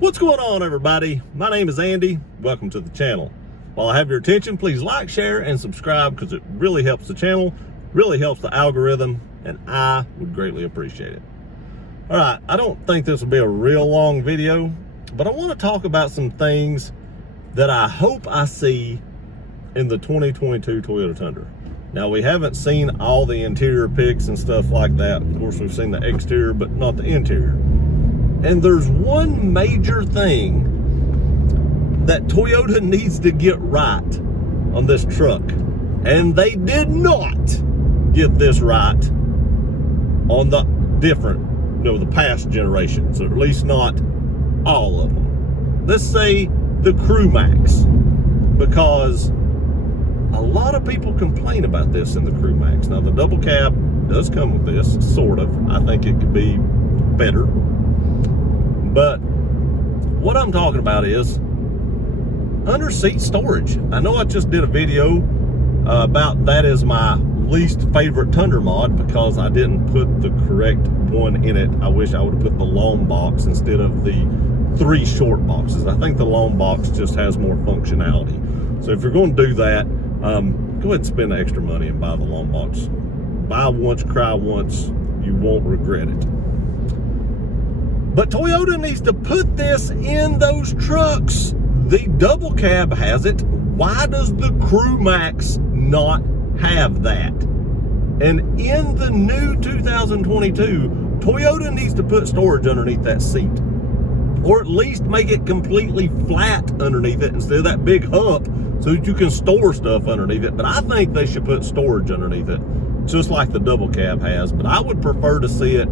What's going on, everybody? My name is Andy. Welcome to the channel. While I have your attention, please like, share, and subscribe because it really helps the channel, really helps the algorithm, and I would greatly appreciate it. All right, I don't think this will be a real long video, but I want to talk about some things that I hope I see in the 2022 Toyota Tundra. Now, we haven't seen all the interior pics and stuff like that. Of course, we've seen the exterior, but not the interior. And there's one major thing that Toyota needs to get right on this truck. And they did not get this right on the the past generations, or at least not all of them. Let's say the Crew Max, because a lot of people complain about this in the Crew Max. Now, the double cab does come with this, sort of. I think it could be better. But what I'm talking about is under seat storage. I know I just did a video about that is my least favorite Tundra mod because I didn't put the correct one in it. I wish I would have put the long box instead of the 3 short boxes. I think the long box just has more functionality. So if you're going to do that, go ahead and spend the extra money and buy the long box. Buy once, cry once. You won't regret it. But Toyota needs to put this in those trucks. The double cab has it. Why does the Crew Max not have that? And in the new 2022, Toyota needs to put storage underneath that seat. Or at least make it completely flat underneath it instead of that big hump so that you can store stuff underneath it. But I think they should put storage underneath it, just like the double cab has. But I would prefer to see it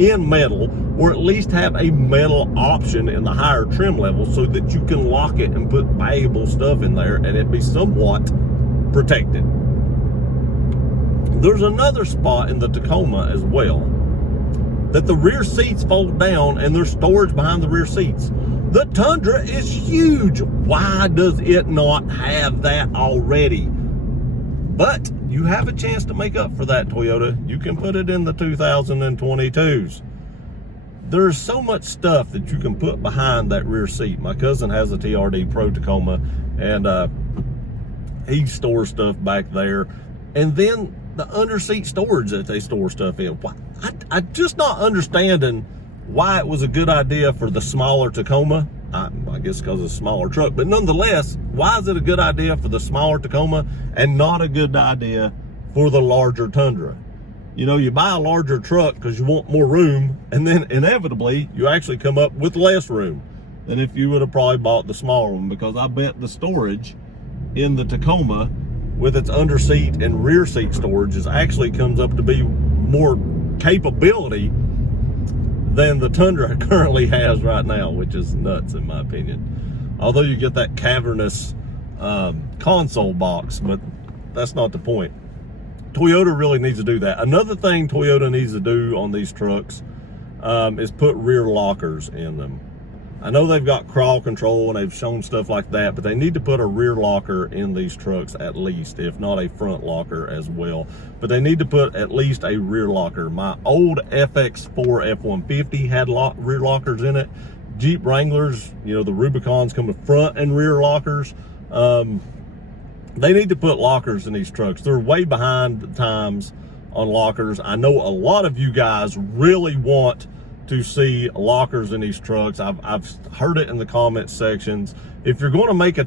in metal, or at least have a metal option in the higher trim level so that you can lock it and put valuable stuff in there and it be somewhat protected. There's another spot in the Tacoma as well that the rear seats fold down and there's storage behind the rear seats. The Tundra is huge. Why does it not have that already? But you have a chance to make up for that, Toyota. You can put it in the 2022s. There's so much stuff that you can put behind that rear seat. My cousin has a TRD Pro Tacoma, and he stores stuff back there. And then the under-seat storage that they store stuff in. I just not understanding why it was a good idea for the smaller Tacoma. I guess because it's a smaller truck, but nonetheless, why is it a good idea for the smaller Tacoma and not a good idea for the larger Tundra? You know, you buy a larger truck because you want more room, and then inevitably you actually come up with less room than if you would have probably bought the smaller one, because I bet the storage in the Tacoma with its under seat and rear seat storage actually comes up to be more capability than the Tundra currently has right now, which is nuts in my opinion. Although you get that cavernous console box, but that's not the point. Toyota really needs to do that. Another thing Toyota needs to do on these trucks is put rear lockers in them. I know they've got crawl control and they've shown stuff like that, but they need to put a rear locker in these trucks at least, if not a front locker as well. But they need to put at least a rear locker. My old FX4 F-150 had rear lockers in it. Jeep Wranglers, you know, the Rubicons come with front and rear lockers. They need to put lockers in these trucks. They're way behind the times on lockers. I know a lot of you guys really want to see lockers in these trucks. I've heard it in the comment sections. If you're going to make a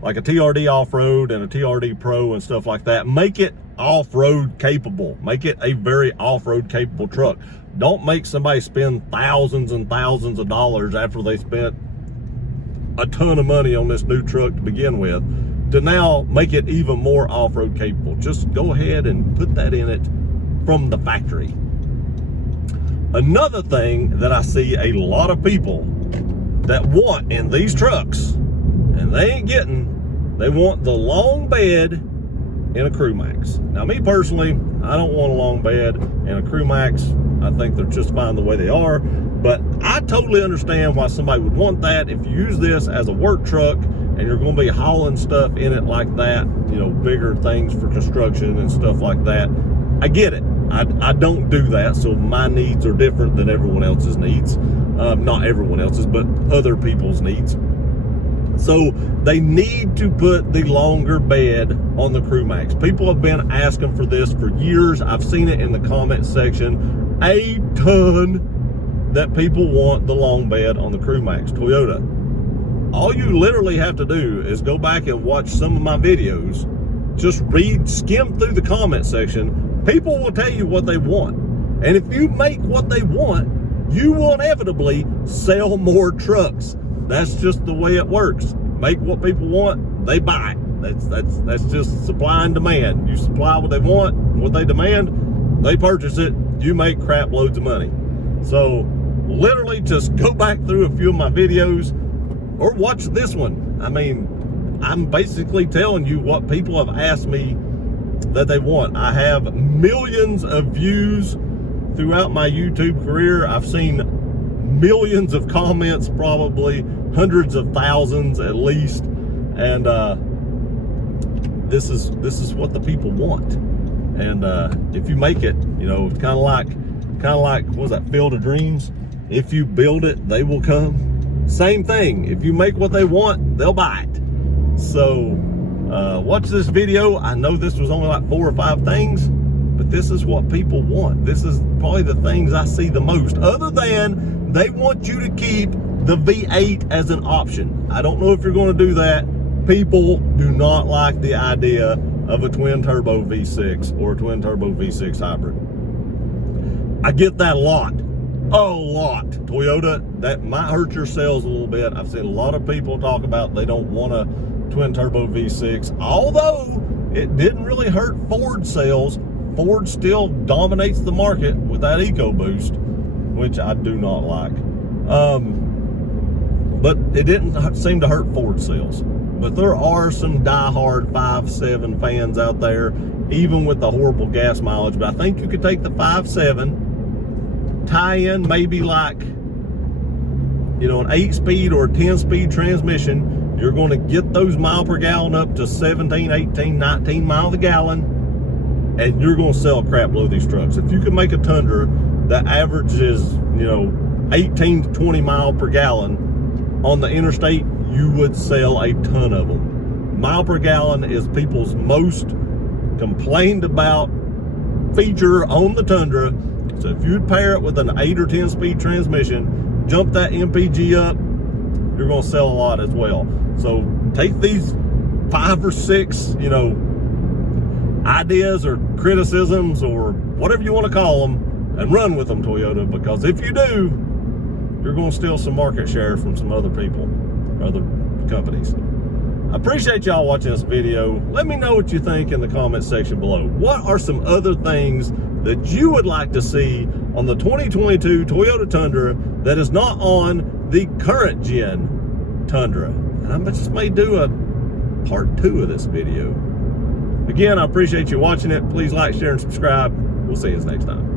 like a TRD off-road and a TRD Pro and stuff like that, make it off-road capable. Make it a very off-road capable truck. Don't make somebody spend thousands and thousands of dollars after they spent a ton of money on this new truck to begin with, to now make it even more off-road capable. Just go ahead and put that in it from the factory. Another thing that I see a lot of people that want in these trucks, and they ain't getting, they want the long bed in a Crew Max. Now, me personally, I don't want a long bed in a Crew Max. I think they're just fine the way they are, but I totally understand why somebody would want that. If you use this as a work truck and you're going to be hauling stuff in it like that, you know, bigger things for construction and stuff like that, I get it. I don't do that, so my needs are different than everyone else's needs. Not everyone else's, but other people's needs. So they need to put the longer bed on the CrewMax. People have been asking for this for years. I've seen it in the comment section a ton that people want the long bed on the CrewMax Toyota. All you literally have to do is go back and watch some of my videos. Just skim through the comment section. People will tell you what they want. And if you make what they want, you will inevitably sell more trucks. That's just the way it works. Make what people want, they buy it. That's just supply and demand. You supply what they want, what they demand, they purchase it, you make crap loads of money. So literally just go back through a few of my videos or watch this one. I mean, I'm basically telling you what people have asked me that they want. I have millions of views throughout my YouTube career. I've seen millions of comments, probably hundreds of thousands at least, and this is what the people want. And if you make it, you know, it's kind of like what was that, Field of Dreams? If you build it, they will come. Same thing. If you make what they want, they'll buy it. So watch this video. I know this was only like 4 or 5 things, but this is what people want. This is probably the things I see the most, other than they want you to keep the V8 as an option. I don't know if you're going to do that. People do not like the idea of a twin turbo V6 or a twin turbo V6 hybrid. I get that a lot. Toyota, that might hurt your sales a little bit. I've seen a lot of people talk about they don't want a twin turbo V6, although it didn't really hurt Ford sales. Ford still dominates the market with that EcoBoost, which I do not like. But it didn't seem to hurt Ford sales. But there are some diehard 5.7 fans out there, even with the horrible gas mileage. But I think you could take the 5.7, tie in maybe like, you know, an 8-speed or a 10-speed transmission. You're going to get those mile per gallon up to 17, 18, 19 miles a gallon, and you're going to sell a crap load of these trucks. If you can make a Tundra that averages, you know, 18 to 20 miles per gallon on the interstate, you would sell a ton of them. Mile per gallon is people's most complained about feature on the Tundra. So if you'd pair it with an 8 or 10 speed transmission, jump that MPG up, you're going to sell a lot as well. So take these 5 or 6, you know, ideas or criticisms or whatever you want to call them and run with them, Toyota, because if you do, you're going to steal some market share from some other people, other companies. I appreciate y'all watching this video. Let me know what you think in the comment section below. What are some other things that you would like to see on the 2022 Toyota Tundra that is not on the current gen Tundra? And I just may do a part 2 of this video. Again, I appreciate you watching it. Please like, share, and subscribe. We'll see you next time.